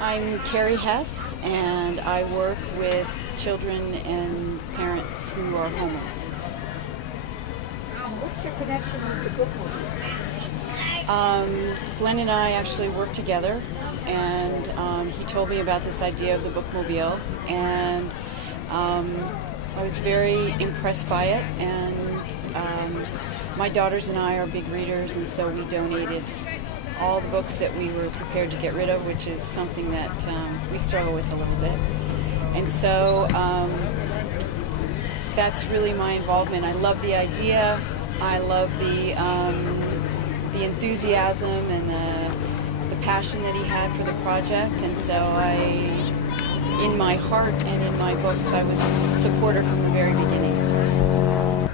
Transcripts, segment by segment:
I'm Carrie Hess, and I work with children and parents who are homeless. What's your connection with the bookmobile? Glenn and I actually work together, and he told me about this idea of the bookmobile, and I was very impressed by it, and my daughters and I are big readers, and so we donated all the books that we were prepared to get rid of, which is something that we struggle with a little bit. And so that's really my involvement. I love the idea. I love the enthusiasm and the passion that he had for the project. And so in my heart and in my books, I was a supporter from the very beginning.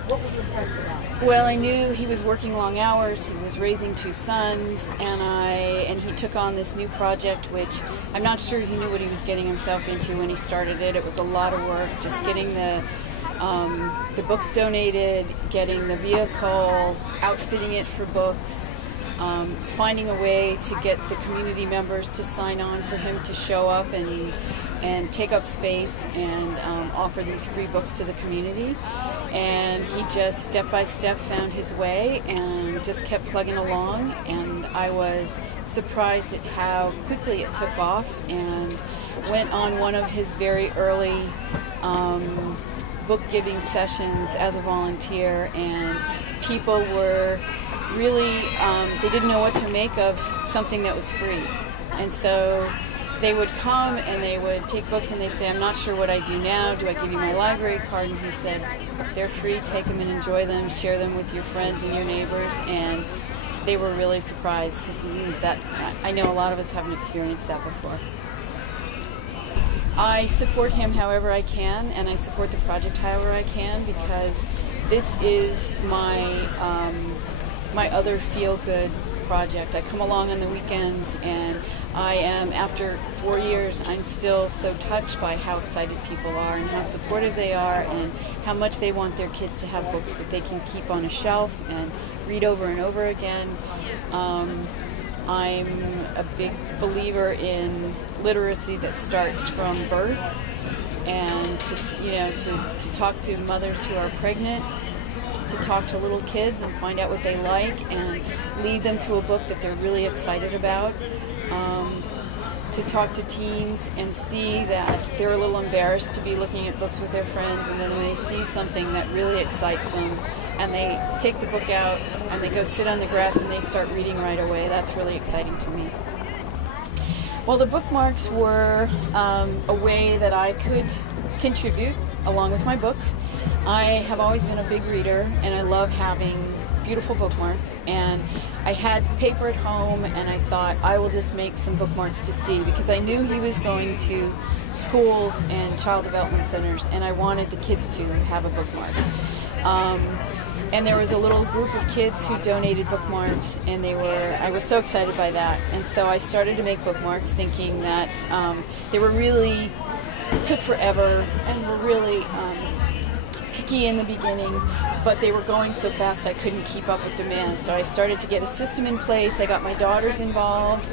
What was impressive about it? Well, I knew he was working long hours, he was raising 2 sons, and he took on this new project, which I'm not sure he knew what he was getting himself into when he started it. It was a lot of work, just getting the books donated, getting the vehicle, outfitting it for books, finding a way to get the community members to sign on for him to show up and take up space and offer these free books to the community. And he just step by step found his way and just kept plugging along, and I was surprised at how quickly it took off, and went on one of his very early book giving sessions as a volunteer, and people were really they didn't know what to make of something that was free. And so they would come and they would take books and they'd say, "I'm not sure what I do now. Do I give you my library card?" And he said, "They're free. Take them and enjoy them. Share them with your friends and your neighbors." And they were really surprised, because he knew that. I know a lot of us haven't experienced that before. I support him however I can, and I support the project however I can, because this is my my other feel-good project. I come along on the weekends, and I am, after 4 years, I'm still so touched by how excited people are and how supportive they are and how much they want their kids to have books that they can keep on a shelf and read over and over again. I'm a big believer in literacy that starts from birth, and to talk to mothers who are pregnant, to talk to little kids and find out what they like and lead them to a book that they're really excited about. To talk to teens and see that they're a little embarrassed to be looking at books with their friends, and then when they see something that really excites them and they take the book out and they go sit on the grass and they start reading right away, that's really exciting to me. Well, the bookmarks were a way that I could contribute along with my books. I have always been a big reader, and I love having beautiful bookmarks, and I had paper at home, and I thought I will just make some bookmarks to see, because I knew he was going to schools and child development centers, and I wanted the kids to have a bookmark. And there was a little group of kids who donated bookmarks, and I was so excited by that, and so I started to make bookmarks thinking that they were really, took forever and were really picky in the beginning, but they were going so fast I couldn't keep up with demand. So I started to get a system in place. I got my daughters involved,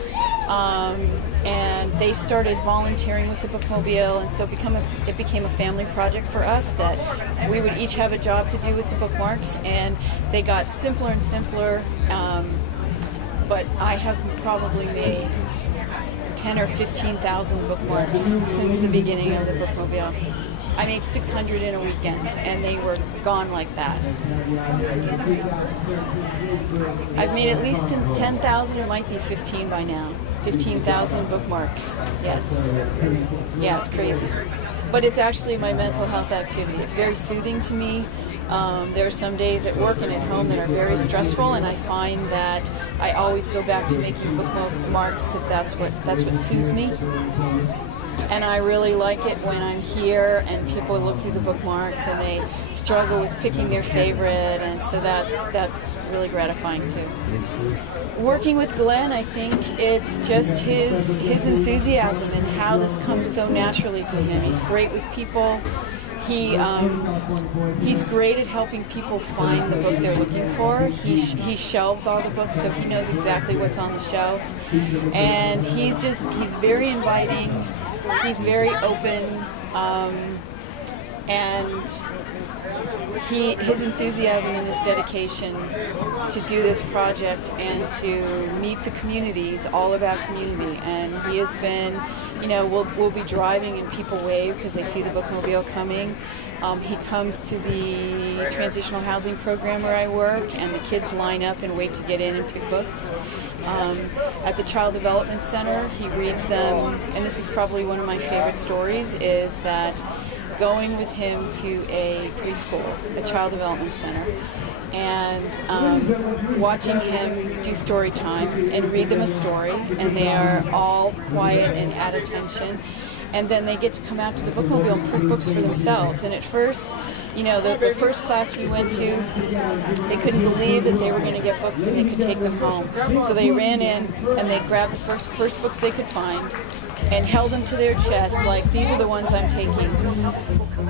and they started volunteering with the bookmobile, and so it became a family project for us that we would each have a job to do with the bookmarks, and they got simpler and simpler, but I have probably made 10 or 15,000 bookmarks since the beginning of the bookmobile. I made 600 in a weekend, and they were gone like that. I've made at least 10,000, it might be 15 by now. 15,000 bookmarks, yes. Yeah, it's crazy. But it's actually my mental health activity. It's very soothing to me. There are some days at work and at home that are very stressful, and I find that I always go back to making bookmarks because that's what soothes me. And I really like it when I'm here and people look through the bookmarks and they struggle with picking their favorite, and so that's really gratifying too. Working with Glenn, I think it's just his enthusiasm and how this comes so naturally to him. He's great with people. He's great at helping people find the book they're looking for. He shelves all the books, so he knows exactly what's on the shelves. And he's very inviting. He's very open. And his enthusiasm and his dedication to do this project and to meet the community is all about community. And he has been, we'll be driving and people wave because they see the bookmobile coming. He comes to the transitional housing program where I work, and the kids line up and wait to get in and pick books. At the Child Development Center, he reads them, and this is probably one of my favorite stories, is that going with him to a preschool, a child development center, and watching him do story time and read them a story, and they are all quiet and at attention. And then they get to come out to the bookmobile and pick books for themselves. And at first, the first class we went to, they couldn't believe that they were going to get books and they could take them home. So they ran in and they grabbed the first books they could find and held them to their chests like, these are the ones I'm taking.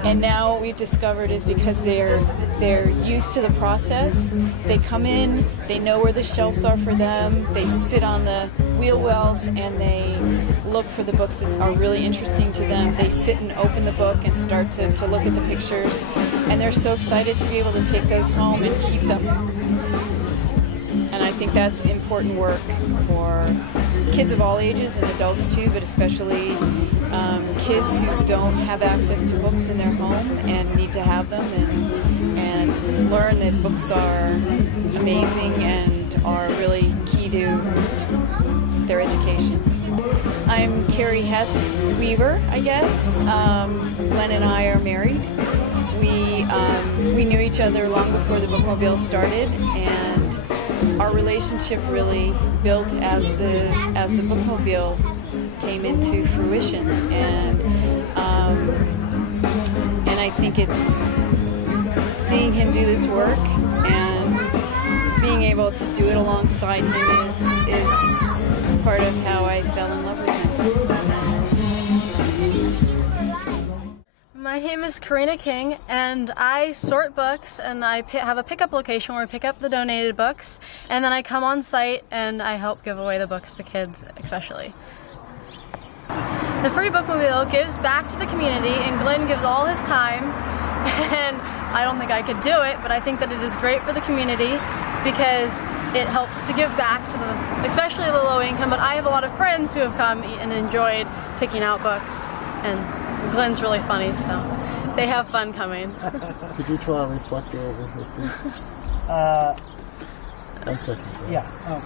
And now what we've discovered is because they're used to the process, they come in, they know where the shelves are for them, they sit on the wheel wells and they look for the books that are really interesting to them. They sit and open the book and start to look at the pictures, and they're so excited to be able to take those home and keep them. And I think that's important work for kids of all ages and adults too, but especially kids who don't have access to books in their home and need to have them, and learn that books are amazing and are really key to their education. I'm Carrie Hess Weaver, I guess. Glenn and I are married. We knew each other long before the bookmobile started, and our relationship really built as the bookmobile came into fruition, and I think it's seeing him do this work and being able to do it alongside him is part of how I fell in love with him. My name is Karina King, and I sort books, and I have a pickup location where I pick up the donated books, and then I come on site and I help give away the books to kids especially. The Free Bookmobile gives back to the community, and Glenn gives all his time, and I don't think I could do it, but I think that it is great for the community because it helps to give back to them, especially the low income, but I have a lot of friends who have come and enjoyed picking out books, and Glenn's really funny, so they have fun coming. Could you try and reflect over here, please? 1 second. Yeah. Oh.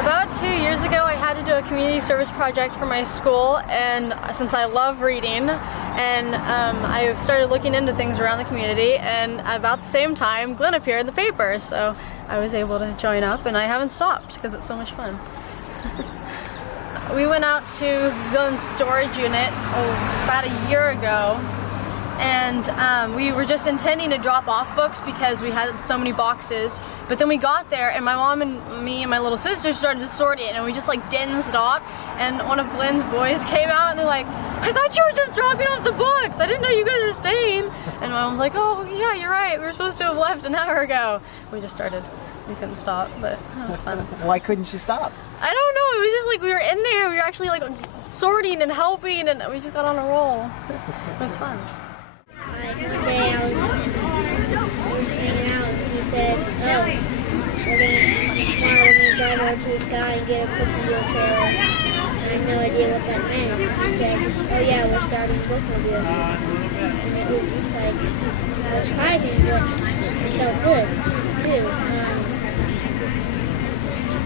About 2 years ago, I had to do a community service project for my school, and since I love reading, and I started looking into things around the community, and about the same time, Glenn appeared in the paper, so I was able to join up, and I haven't stopped because it's so much fun. We went out to Glenn's storage unit about a year ago, and we were just intending to drop off books because we had so many boxes, but then we got there and my mom and me and my little sister started to sort it, and we just like didn't stop, and one of Glenn's boys came out and they're like, I thought you were just dropping off the books, I didn't know you guys were staying. And my mom's like, oh yeah, you're right, we were supposed to have left an hour ago. We just started. We couldn't stop, but that was fun. Why couldn't you stop? I don't know, it was just like we were in there, we were actually like sorting and helping, and we just got on a roll. It was fun. One day I was just hanging out, and he said, tomorrow we're going to drive over to the sky and get a bookmobile trailer. I had no idea what that meant. He said, oh yeah, we're starting a bookmobile. And it was like, surprising, but it felt good too.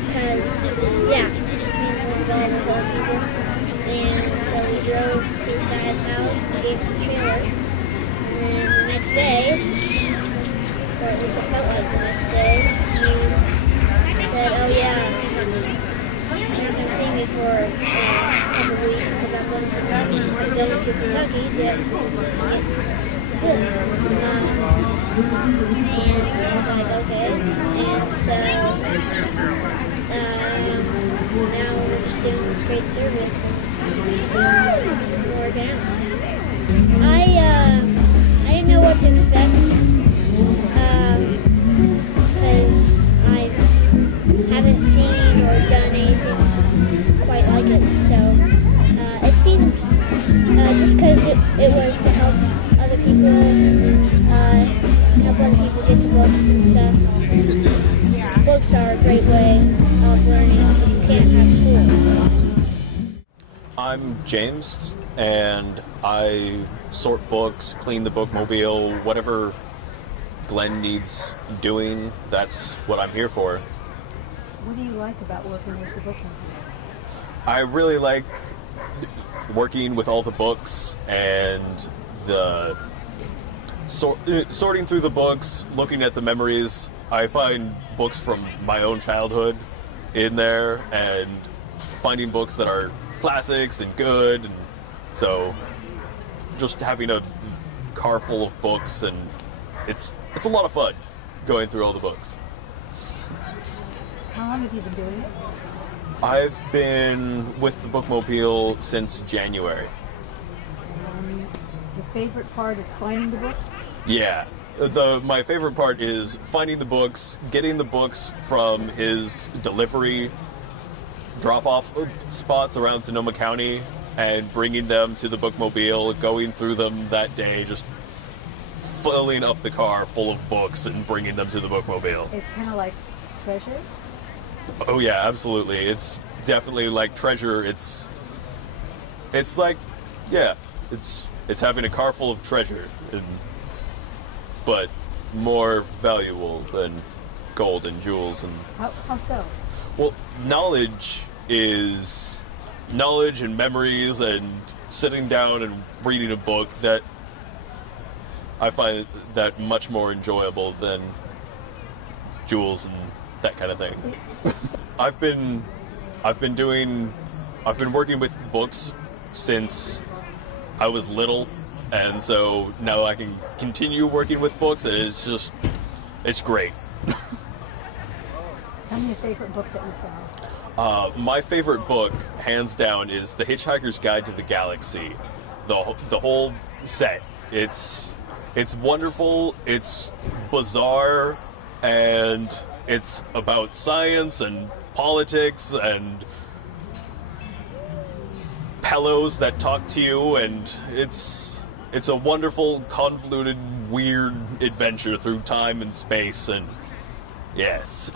Because, yeah, just being more involved with other people. And so we drove to this guy's house and gave us a trailer. And then the next day, or at least it felt like the next day, he said, oh yeah, you're not going to see me for a couple of weeks because I'm going to Kentucky to get this. And I was like, okay. And so now we're just doing this great service and it's working out. know what to expect because I haven't seen or done anything quite like it. So it seemed just because it was to help other people, help other people get to books and stuff. Books are a great way of learning because you can't have school. So. I'm James, and I sort books, clean the bookmobile, whatever Glenn needs doing, that's what I'm here for. What do you like about working with the book company? I really like working with all the books and the sorting through the books, looking at the memories. I find books from my own childhood in there and finding books that are classics and good, and so just having a car full of books, and it's a lot of fun going through all the books. How long have you been doing it? I've been with the bookmobile since January. Your favorite part is finding the books? Yeah. My favorite part is finding the books, getting the books from his delivery drop-off spots around Sonoma County, and bringing them to the bookmobile, going through them that day, just filling up the car full of books and bringing them to the bookmobile. It's kind of like treasure? Oh yeah, absolutely. It's definitely like treasure. It's like, yeah, it's having a car full of treasure, but more valuable than gold and jewels. And How so? well, knowledge and memories and sitting down and reading a book, that I find that much more enjoyable than jewels and that kind of thing. I've been working with books since I was little, and so now I can continue working with books, and it's great. Tell me a favorite book that you found. My favorite book, hands down, is The Hitchhiker's Guide to the Galaxy. The whole set. It's wonderful, it's bizarre, and it's about science and politics and pillows that talk to you, and it's a wonderful, convoluted, weird adventure through time and space, and yes.